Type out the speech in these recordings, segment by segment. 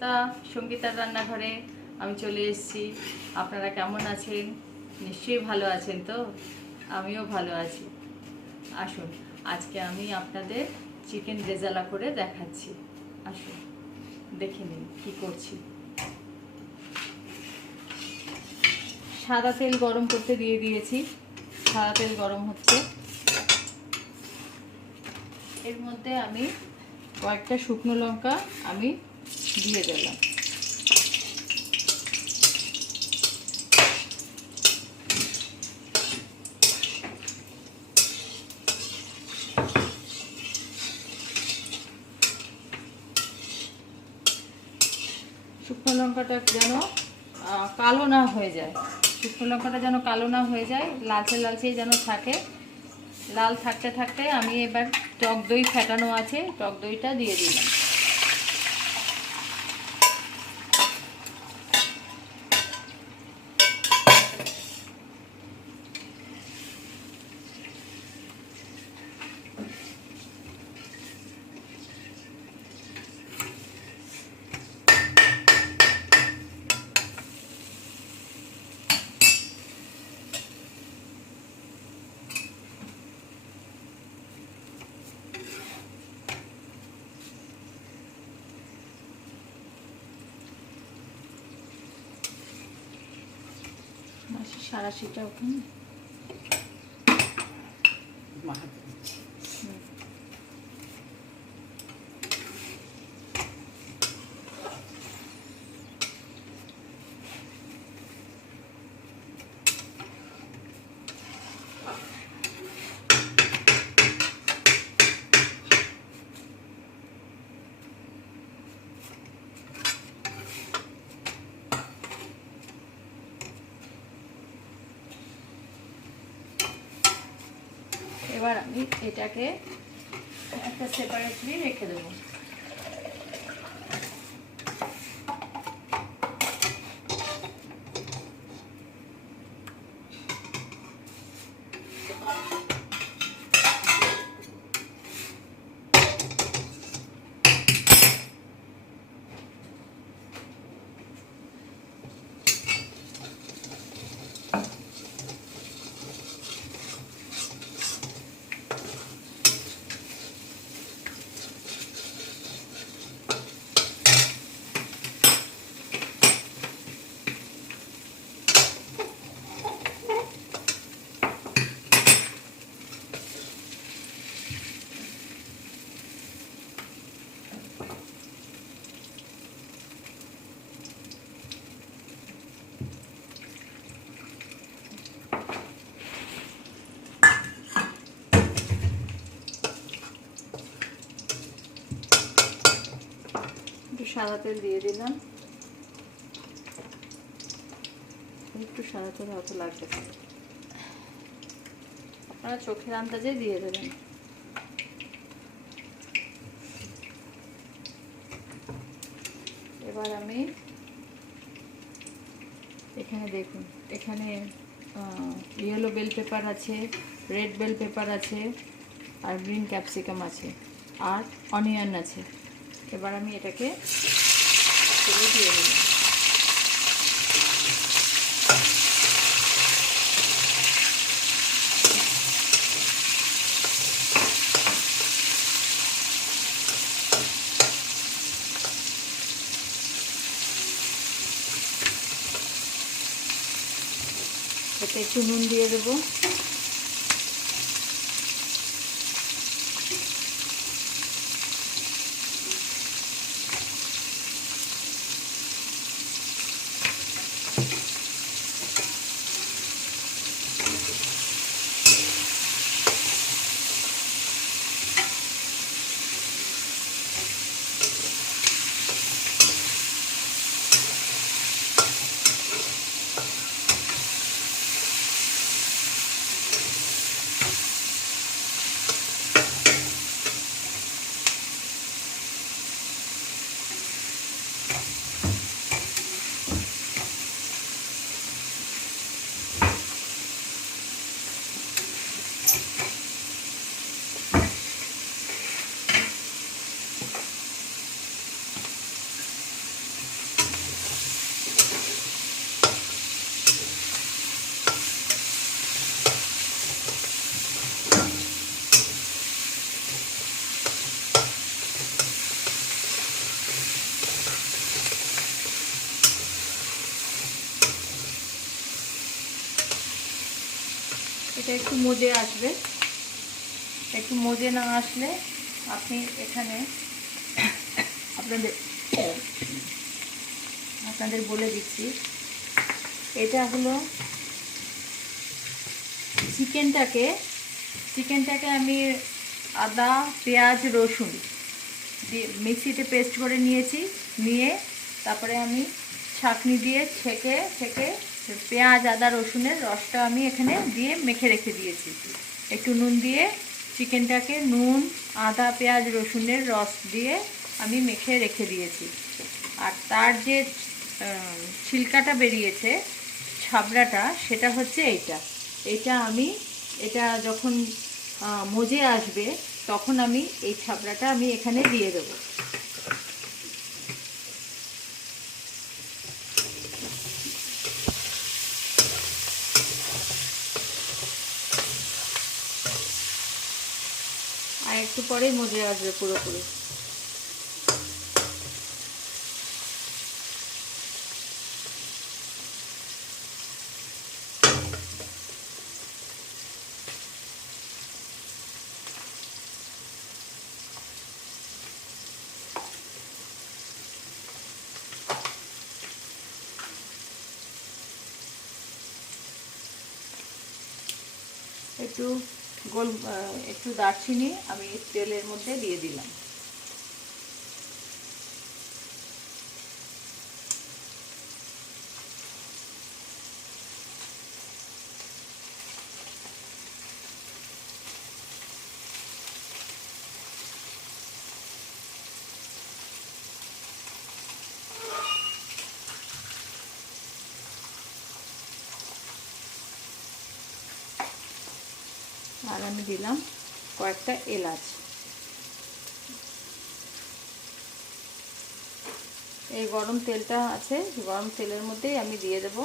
তা সঙ্গীতার রান্নাঘরে আমি চলে এসেছি। আপনারা কেমন আছেন? নিশ্চয়ই ভালো আছেন তো? আমিও ভালো আছি। আসুন, আজকে আমি আপনাদের চিকেন রেজালা করে দেখাচ্ছি। আসুন দেখে নিন কী করছি। সাদা তেল গরম করতে দিয়ে দিয়েছি। সাদা তেল গরম হচ্ছে। এর মধ্যে আমি কয়েকটা শুকনো লঙ্কা আমি দিয়ে দিলাম। শুকনো লঙ্কাটা যেন কালো না হয়ে যায়, শুকনো লঙ্কাটা যেন কালো না হয়ে যায়, লালচে লালচেই যেন থাকে। লাল থাকতে থাকতে আমি এবার টক দই ফেটানো আছে, টক দইটা দিয়ে দিলাম। সারাশিটা ওখানে এবার আমি এটাকে একটা সেপারেটলি রেখে দেবো। সাদা তেল দিয়ে দিলাম। একটু সাদা তেল হয়তো লাগবে, আপনারা চোখের আন্দাজে দিয়ে দেবেন। এবার আমি এখানে দেখুন, এখানে ইয়েলো বেল পেপার আছে, রেড বেল পেপার আছে, আর গ্রিন ক্যাপসিকাম আছে, আর অনিয়ন আছে। এবার আমি এটাকে দিয়ে দিলাম। এতে একটু নুন দিয়ে দেবো। এটা একটু মজে আসবে। একটু মজে না আসলে আপনি এখানে আপনাদের বলে দিচ্ছি, এটা হলো চিকেনটাকে আমি আদা পেঁয়াজ রসুন দিয়ে মিক্সিতে পেস্ট করে নিয়ে তারপরে আমি ছাঁকনি দিয়ে ছেঁকে পেঁয়াজ আদা রসুনের রসটা আমি এখানে দিয়ে মেখে রেখে দিয়েছি। একটু নুন দিয়ে চিকেনটাকে নুন আদা পেঁয়াজ রসুনের রস দিয়ে আমি মেখে রেখে দিয়েছি। আর তার যে ছিলকাটা বেরিয়েছে ছাবড়াটা, সেটা হচ্ছে এটা যখন মজে আসবে তখন আমি এই ছাবড়াটা আমি এখানে দিয়ে দেবো। আর একটু পরেই মজে আসবে পুরোপুরি। একটু দারচিনি আমি তেলের মধ্যে দিয়ে দিলাম। আর আমি দিলাম কয়েকটা এলাচ। এই গরম তেলটা আছে, গরম তেলের মধ্যেই আমি দিয়ে দেব।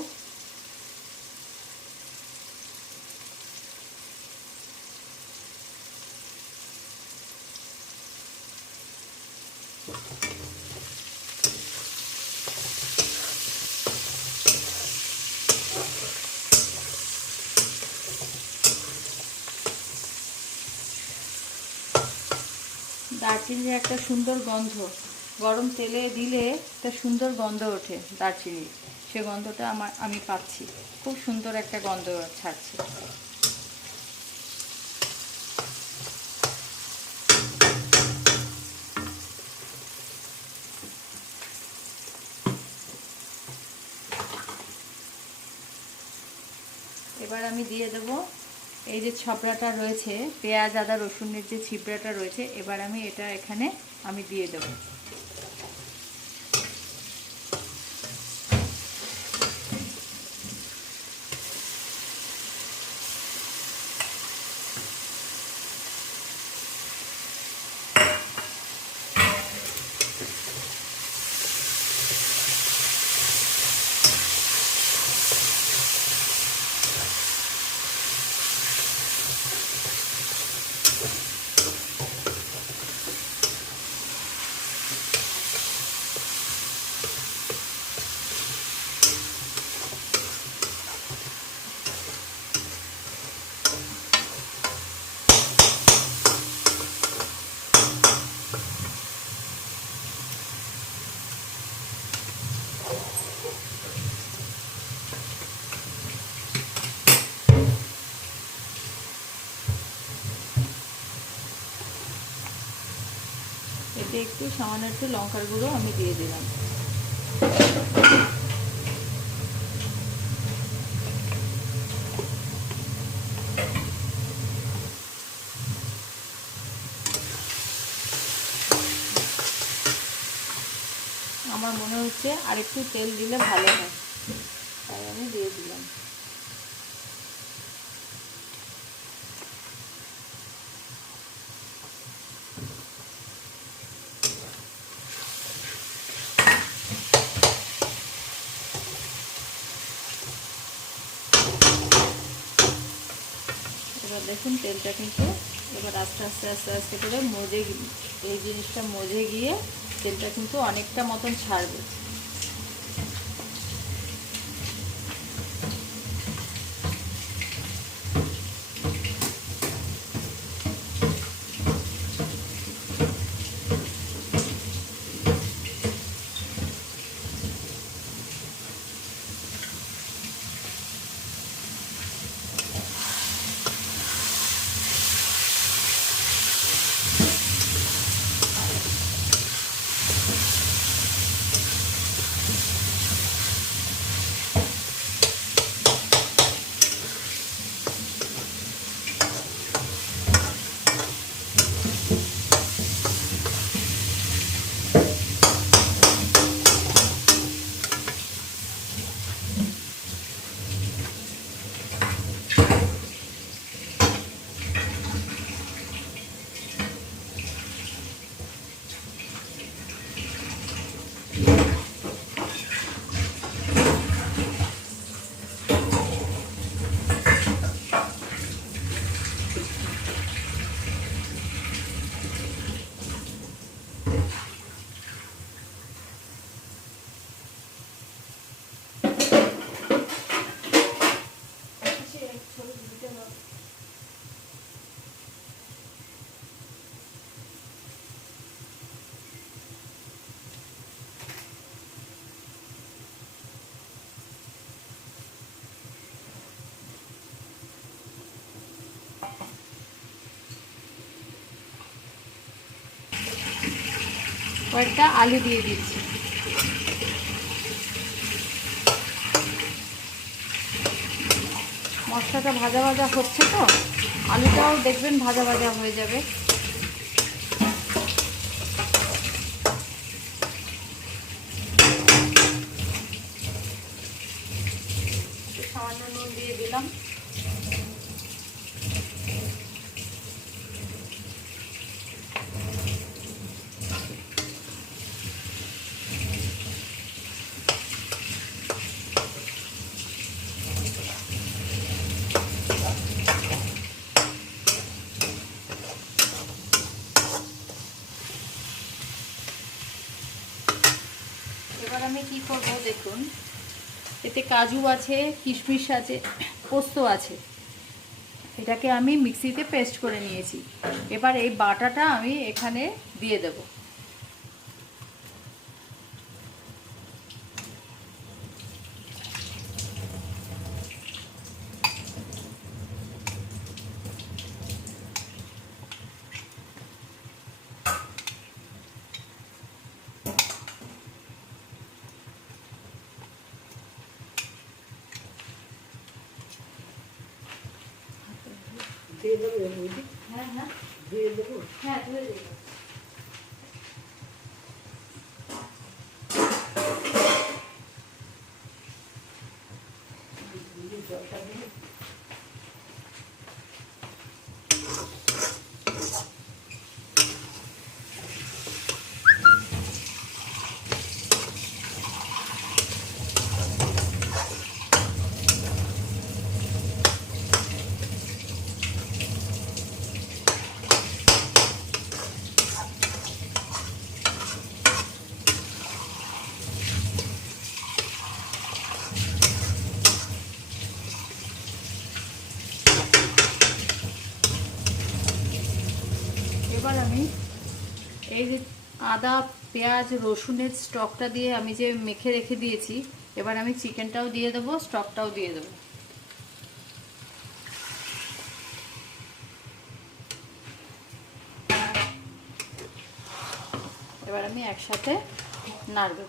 দারচিনির একটা সুন্দর গন্ধ, গরম তেলে দিলে একটা সুন্দর গন্ধ ওঠে দারচিনির, সে গন্ধটা আমি পাচ্ছি, খুব সুন্দর একটা গন্ধ ছাড়ছে। এবার আমি দিয়ে দেব এই যে ছাবড়াটা রয়েছে, পেঁয়াজ আদা রসুনের যে ছিবড়াটা রয়েছে, এবার আমি এটা এখানে আমি দিয়ে দেব। এতে একটু সামান্য একটু লঙ্কার গুঁড়ো আমি দিয়ে দিলাম। আমার মনে হচ্ছে আরেকটু তেল দিলে ভালো হয়, তাই আমি দিয়ে দিলাম। এবার দেখুন তেলটা কিন্তু এবার আস্তে আস্তে আস্তে আস্তে করে এই জিনিসটা মজে গিয়ে তেলটা কিন্তু অনেকটা মতন ছাড়বে। কয়েকটা আলু দিয়ে দিচ্ছি। মশলাটা ভাজা ভাজা হচ্ছে তো, আলুটাও দেখবেন ভাজা ভাজা হয়ে যাবে। সামান্য নুন দিয়ে দিলাম। এবার আমি কি করব দেখুন, এতে কাজু আছে, কিশমিশ আছে, পোস্ত আছে, এটাকে আমি মিক্সিতে পেস্ট করে নিয়েছি। এবার এই বাটাটা আমি এখানে দিয়ে দেব। হ্যাঁ হ্যাঁ ধুয়ে দেবো, হ্যাঁ ধুয়ে দেবো। এবার আমি এই যে আদা পেঁয়াজ রসুনের স্টকটা দিয়ে আমি যে মেখে রেখে দিয়েছি, এবার আমি চিকেনটাও দিয়ে দেবো, স্টকটাও দিয়ে দেবো। এবার আমি একসাথে নাড়ব।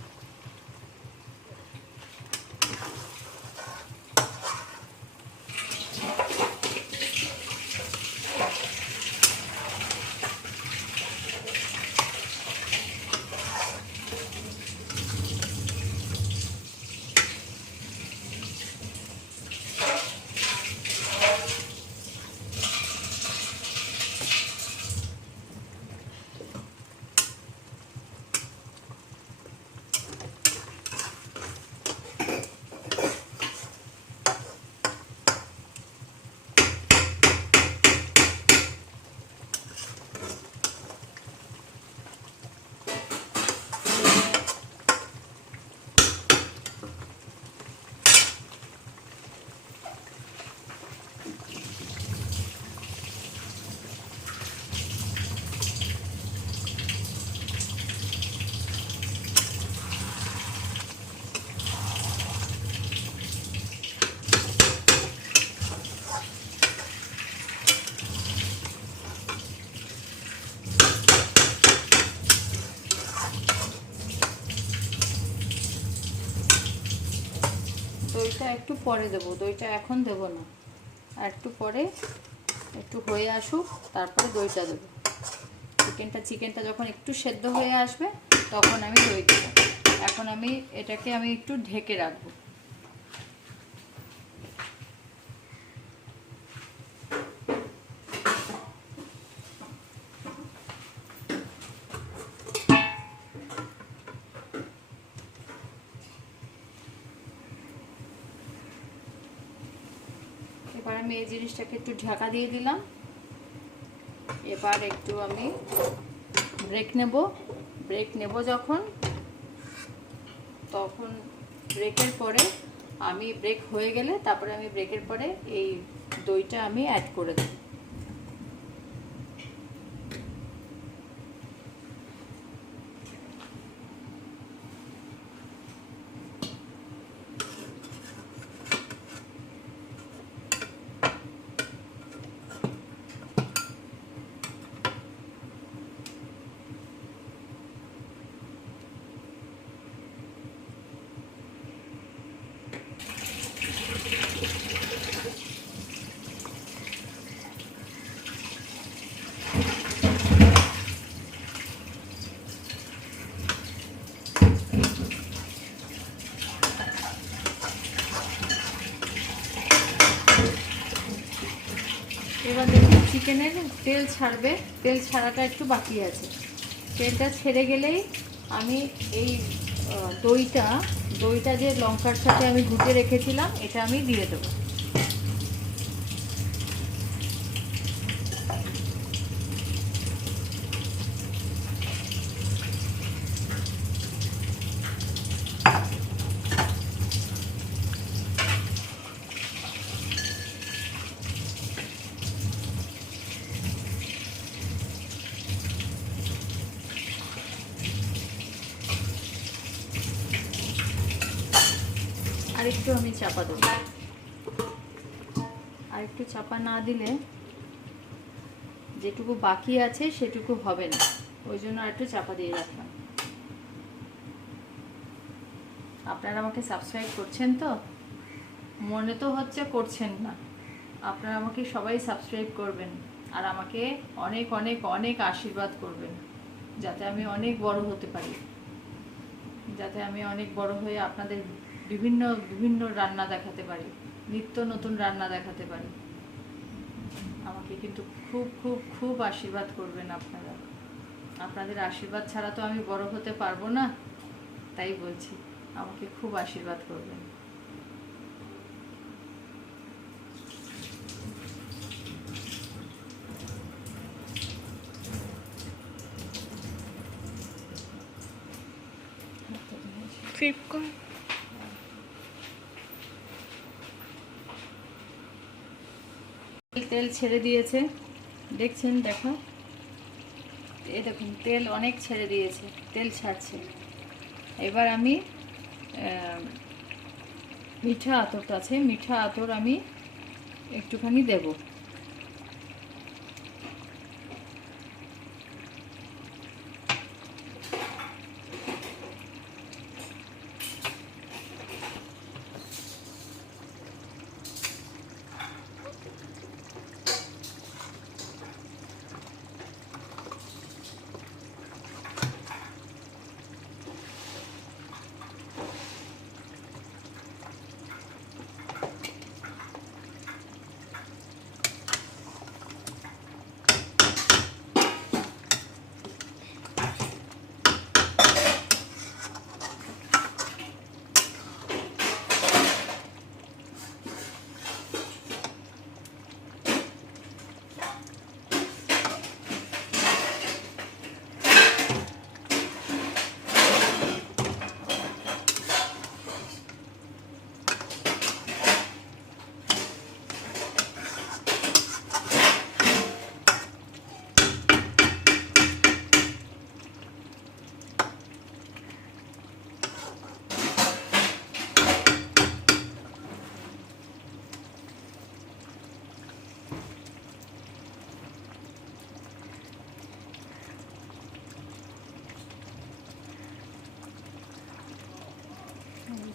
দইটা একটু পরে দেবো, দইটা এখন দেবো না, আর একটু পরে একটু হয়ে আসুক তারপরে দইটা দেবো। চিকেনটা যখন একটু সেদ্ধ হয়ে আসবে তখন আমি দই দেবো। এখন এটাকে আমি একটু ঢেকে রাখবো। এবার আমি এই জিনিসটাকে একটু ঢাকা দিয়ে দিলাম। এবার একটু আমি ব্রেক নেব যখন, তখন ব্রেকের পরে আমি ব্রেক হয়ে গেলে তারপরে আমি ব্রেকের পরে এই দইটা আমি অ্যাড করে দেব। চিকেনের তেল ছাড়বে, তেল ছাড়াটা একটু বাকি আছে। তেলটা ছেড়ে গেলেই আমি এই দইটা যে লঙ্কার সাথে আমি ঘুটে রেখেছিলাম এটা আমি দিয়ে দেবো। আরেকটু আমি চাপা দেবো, আরেকটু চাপা না দিলে যেটুকু বাকি আছে সেটুকু হবে না, ওই জন্য আরেকটু চাপা দিয়ে রাখলাম। আপনারা আমাকে সাবস্ক্রাইব করছেন তো? মনে তো হচ্ছে করছেন না। আপনারা আমাকে সবাই সাবস্ক্রাইব করবেন আর আমাকে অনেক অনেক অনেক আশীর্বাদ করবেন, যাতে আমি অনেক বড় হতে পারি, যাতে আমি অনেক বড় হয়ে আপনাদের বিভিন্ন বিভিন্ন রান্না দেখাতে পারি, নিত্য নতুন রান্না দেখাতে পারি। আমাকে কিন্তু খুব খুব খুব আশীর্বাদ করবেন আপনারা। আপনাদের আশীর্বাদ ছাড়া তো আমি বড় হতে পারবো না, তাই বলছি আমাকে খুব আশীর্বাদ করবেন। তেল ছেড়ে দিয়েছে, দেখছেন? দেখো, এই দেখুন তেল অনেক ছেড়ে দিয়েছে, তেল ছাড়ছে। এবার আমি মিঠা আতরটা আছে, মিঠা আতর আমি একটুখানি দেব।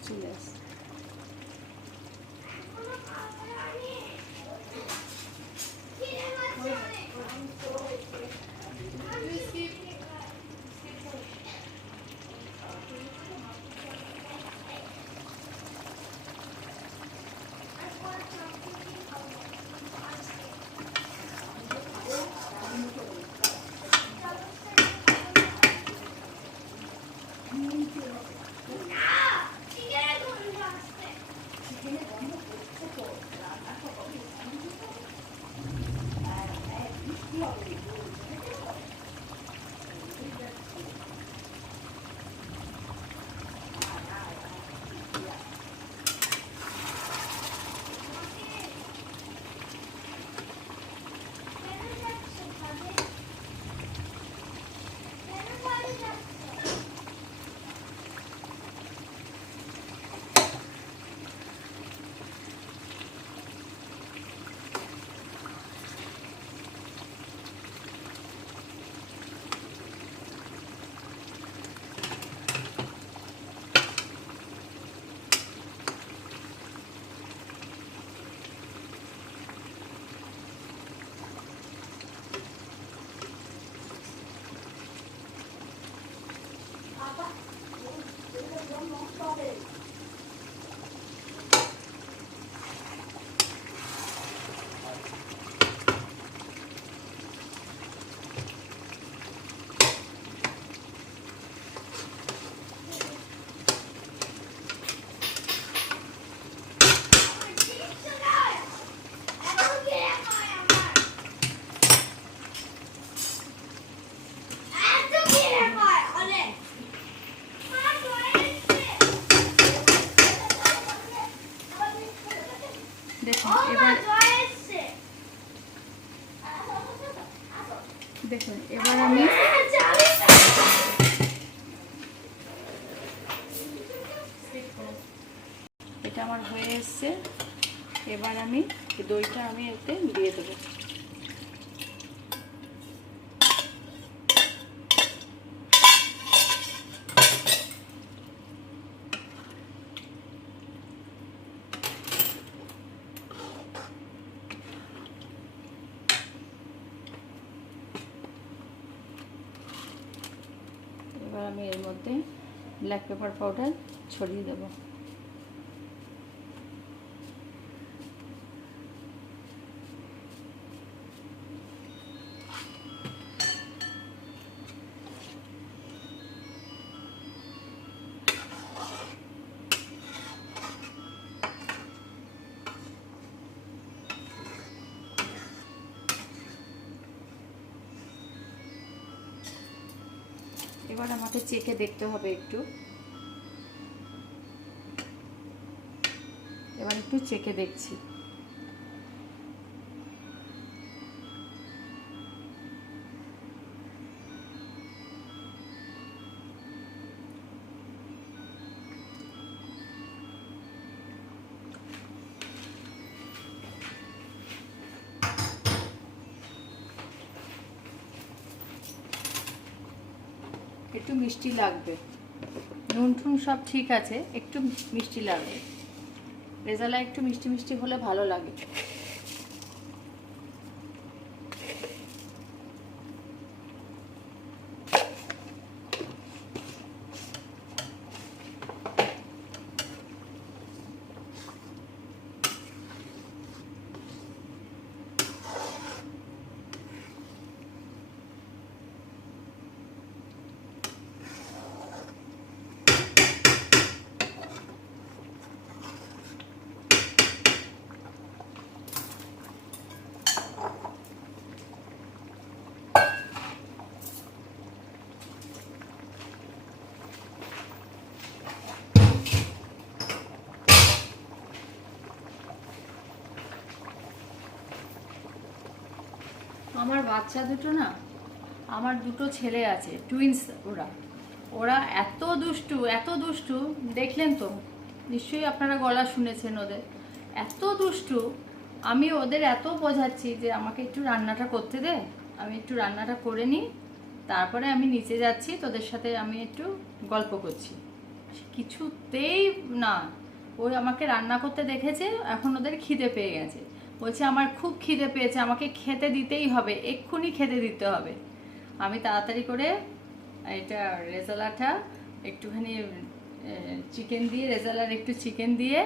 চলে আসছে। এটা আমার হয়ে এসছে। এবার আমি দইটা এতে দিয়ে দেবো। এবার আমি এর মধ্যে ব্ল্যাক পেপার পাউডার ছড়িয়ে দেবো। এবার আমাকে চেখে দেখতে হবে একটু। এবার একটু চেখে দেখছি। একটু মিষ্টি লাগবে, নুন টুন সব ঠিক আছে, একটু মিষ্টি লাগবে। রেজালা একটু মিষ্টি মিষ্টি হলে ভালো লাগে। আমার বাচ্চা দুটো না, আমার দুটো ছেলে আছে, টুইন্স। ওরা এত দুষ্টু, দেখলেন তো নিশ্চয়ই, আপনারা গলা শুনেছেন ওদের, এত দুষ্টু। আমি ওদের এত বোঝাচ্ছি যে আমাকে একটু রান্নাটা করতে দে, আমি একটু রান্নাটা করে নিই, তারপরে আমি নিচে যাচ্ছি, তোদের সাথে আমি একটু গল্প করছি। কিছুতেই না, ওই আমাকে রান্না করতে দেখেছে, এখন ওদের খিদে পেয়ে গেছে, বলছে আমার খুব খিদে পেয়েছে, আমাকে খেতে দিতেই হবে, এক্ষুনি খেতে দিতে হবে। আমি তাড়াতাড়ি করে এটা রেজালাটা একটুখানি চিকেন দিয়ে, রেজালার একটু চিকেন দিয়ে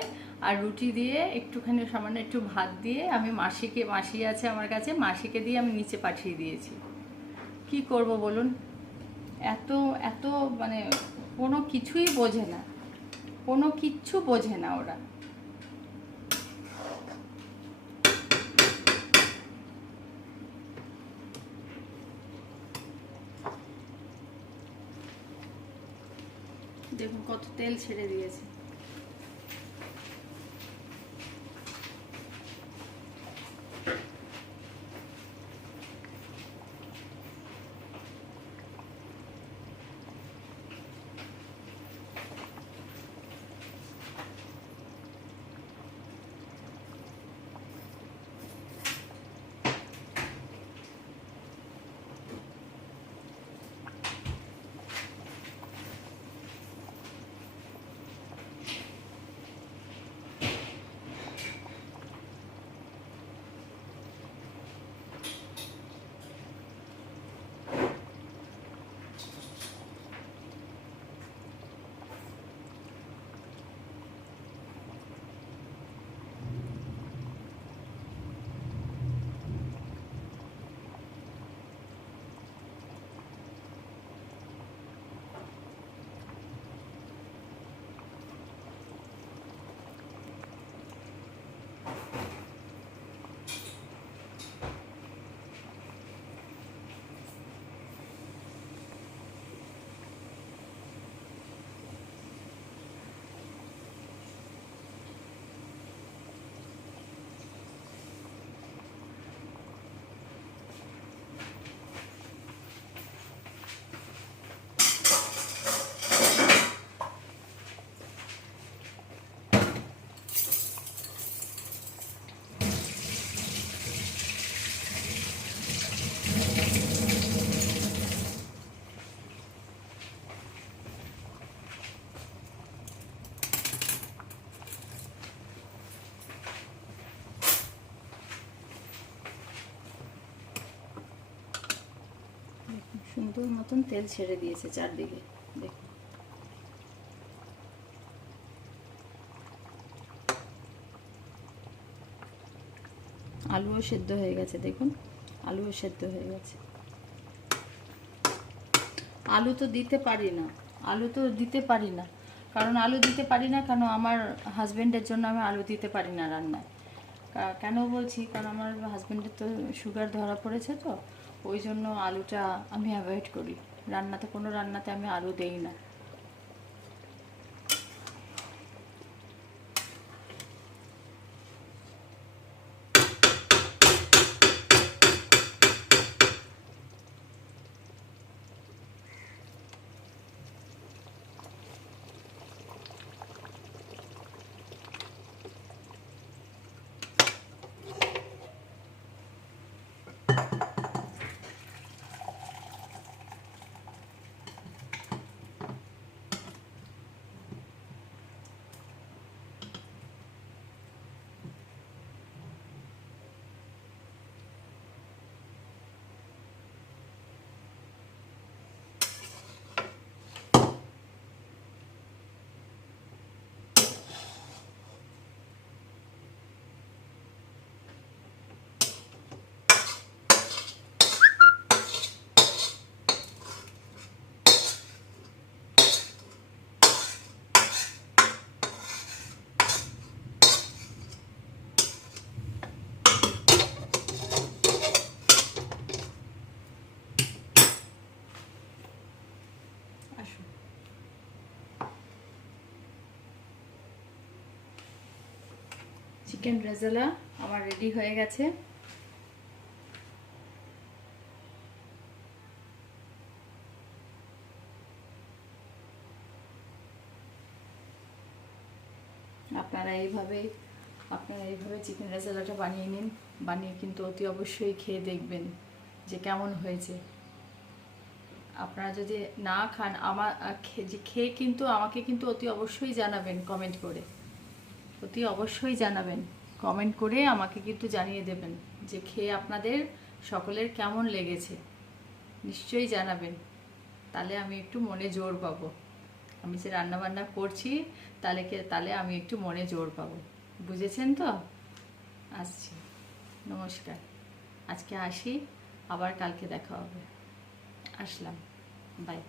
আর রুটি দিয়ে, একটুখানি সামান্য একটু ভাত দিয়ে, আমি মাসি আছে আমার কাছে, মাসিকে দিয়ে আমি নিচে পাঠিয়ে দিয়েছি। কি করব বলুন, এত এত মানে কোনো কিছুই বোঝে না, কোনো কিচ্ছু বোঝে না ওরা। দেখুন কত তেল ছেড়ে দিয়েছে। সুন্দর মতন তেল ছেড়ে দিয়েছে চারদিকে, দেখুন। আলুও সেদ্ধ হয়ে গেছে, দেখুন আলুও সেদ্ধ হয়ে গেছে। আলু তো দিতে পারি না, কারণ আলু দিতে পারি না, কারণ আমার হাজব্যান্ডের জন্য আমি আলু দিতে পারি না রান্নায়। কেন বলছি, কারণ আমার হাজব্যান্ডের তো সুগার ধরা পড়েছে, তো ওই জন্য আলুটা আমি অ্যাভয়েড করি রান্নাতে, কোনো রান্নাতে আমি আলু দেই না। চিকেন রেজালা আমার রেডি হয়ে গেছে। আপনারা এইভাবে চিকেন রেজালাটা বানিয়ে নিন, বানিয়ে কিন্তু অতি অবশ্যই খেয়ে দেখবেন যে কেমন হয়েছে। আপনারা যদি না খান, খেয়ে কিন্তু আমাকে কিন্তু অতি অবশ্যই জানাবেন কমেন্ট করে, অতি অবশ্যই জানাবেন কমেন্ট করে, আমাকে কিন্তু জানিয়ে দেবেন যে খেয়ে আপনাদের সকলের কেমন লেগেছে, নিশ্চয়ই জানাবেন। তাহলে আমি একটু মনে জোর পাবো, আমি যে রান্নাবান্না করছি তাহলে আমি একটু মনে জোর পাবো, বুঝেছেন তো? আসছি, নমস্কার, আজকে আসি, আবার কালকে দেখা হবে, আসলাম, বাই।